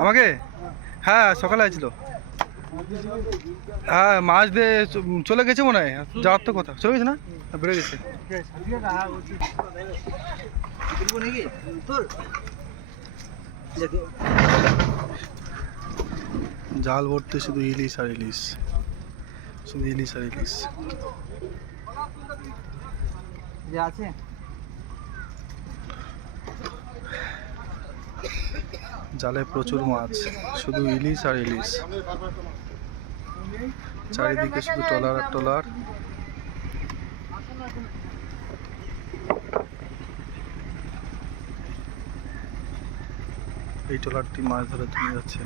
আমাকে? হ্যাঁ সকালে আসছিল। হ্যাঁ মাছ দিয়ে চলে গেছে মনে হয়, যাওয়ার তো কথা। চলে গেছে না, বেড়ে গেছে। জাল ভরতে শুধু ইলিশ আর ইলিশ, শুধু ইলিশ আর ইলিশ আছে। জালে প্রচুর মাছ, শুধু ইলিশ আর ইলিশ। চারিদিকে শুধু ট্রলার আর ট্রলার। এই ট্রলারটি মাছ ধরে নিয়ে যাচ্ছে।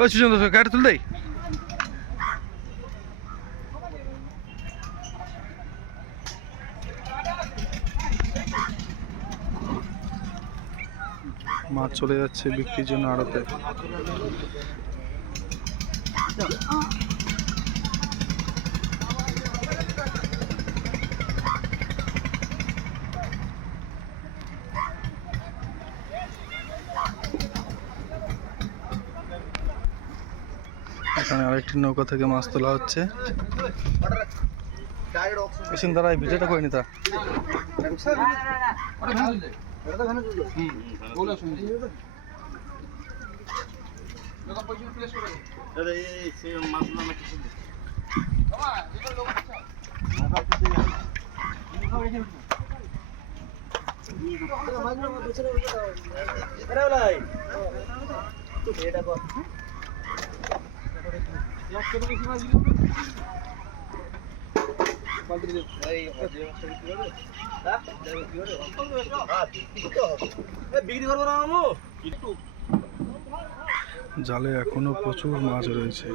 ওই সুশান্ত গাড়ি তুল দেই। মাছ চলে যাচ্ছে বিক্রির জন্য আড়তে। এখানে আরেকটি নৌকা থেকে মাছ তোলা হচ্ছে। দাঁড়া ভিডিওটা করে নিতা। জালে এখনো প্রচুর মাছ রয়েছে।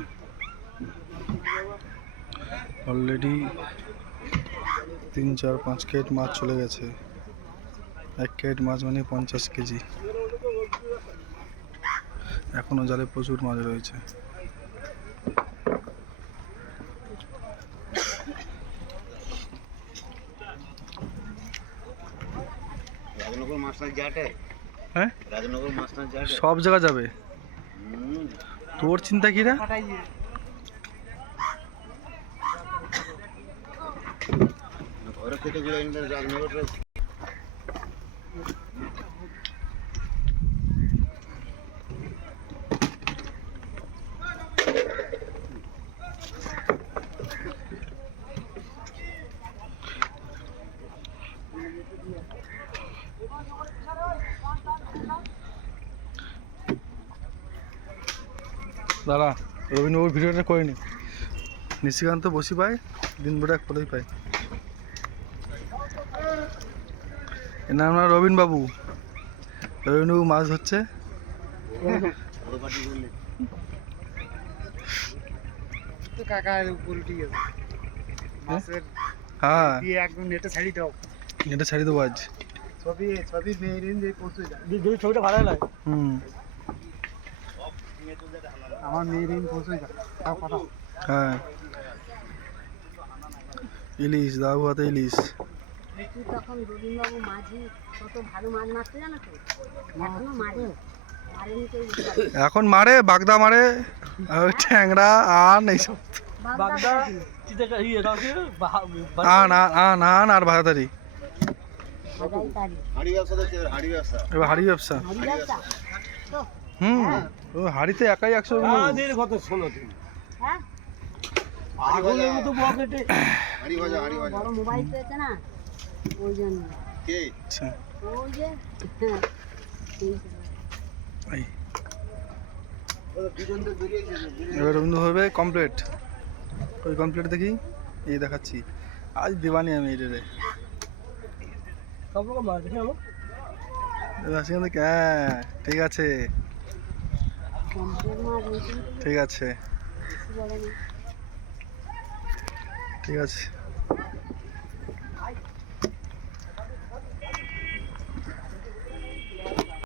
অলরেডি 3, 4, 5 কেট মাছ চলে গেছে। 1 কেট মাছ মানে 50 কেজি। এখনো জালে প্রচুর মাছ রয়েছে। হ্যাঁ সব জায়গা যাবে, তোর চিন্তা কি রে? দাঁড়া রবীন্দ্রবাবুর ভিডিওটা করে নি। নিশিকান্ত বসি পায়, দিন বেটা করেই পায়। এর নাম না রবীন্দ্রবাবু। রবীন্দ্রবাবু মাছ ধরছে। হ্যাঁ নেটে ছাড়ি দেবো আজ। ছবিটা ভালো লাগে। আমার মেয়ের পৌঁছে যায়। হ্যাঁ ইলিশ দাও হাতে ইলিশ। তখন রবীন্দ্রবাবু মাঝি কত ভালো মাছ মারতে জানো তো, এখনো মারে। এখন মারে, বাগদা মারে, ট্যাংরা আন এইসব। আন আর ভাজাতারি। এবার হাড়ি ব্যবসা। ও হাড়িতে একাই 100। কত শোনো তুমি হ্যাঁ পাগলের মতো পকেটে বড় মোবাইল পেয়েছে না ওই জন্য আচ্ছা ওই যে হ্যাঁ, সেই এই এবার রবীন্দ্রভাবে কমপ্লিট ওই কমপ্লিট দেখি এই দেখাচ্ছি আজ দেবানি আমি এটা রে সব রকম মাছ দেখে আমার সেখান থেকে হ্যাঁ ঠিক আছে কম্পিউটার মাছ বেশি ঠিক আছে বলে না ঠিক আছে